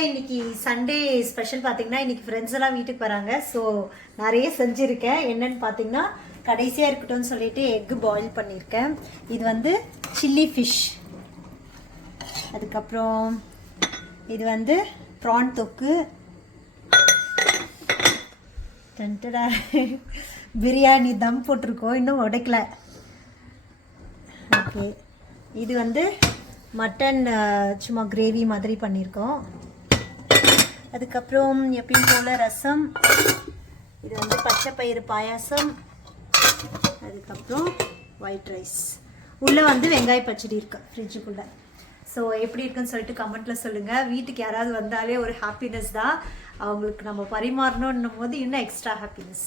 வீட்டில் இன்னைக்கு Sunday special பார்த்தீங்கன்னா இன்னைக்கு ஃப்ரெண்ட்ஸ் எல்லாம் வீட்டுக்கு வராங்க. ஸோ நிறைய செஞ்சுருக்கேன். என்னன்னு பார்த்தீங்கன்னா கடைசியாக இருக்கட்டும்னு சொல்லிட்டு எக்கு பாயில் பண்ணியிருக்கேன். இது வந்து சில்லி ஃபிஷ். அதுக்கப்புறம் இது வந்து ப்ரான் தொக்கு. பிரியாணி தம் போட்டிருக்கோம், இன்னும் உடைக்கல. ஓகே, இது வந்து மட்டன் சும்மா கிரேவி மாதிரி பண்ணியிருக்கோம். அதுக்கப்புறம் எப்பயும் போல் ரசம். இது வந்து பச்சை பயிறு பாயாசம். அதுக்கப்புறம் ஒயிட் ரைஸ். உள்ளே வந்து வெங்காய பச்சடி இருக்கு ஃப்ரிட்ஜுக்குள்ளே. ஸோ எப்படி இருக்குன்னு சொல்லிட்டு கமெண்ட்டில் சொல்லுங்கள். வீட்டுக்கு யாராவது வந்தாலே ஒரு ஹாப்பினஸ் தான். அவங்களுக்கு நம்ம பரிமாறணுன்னும் போது இன்னும் எக்ஸ்ட்ரா ஹாப்பினஸ்.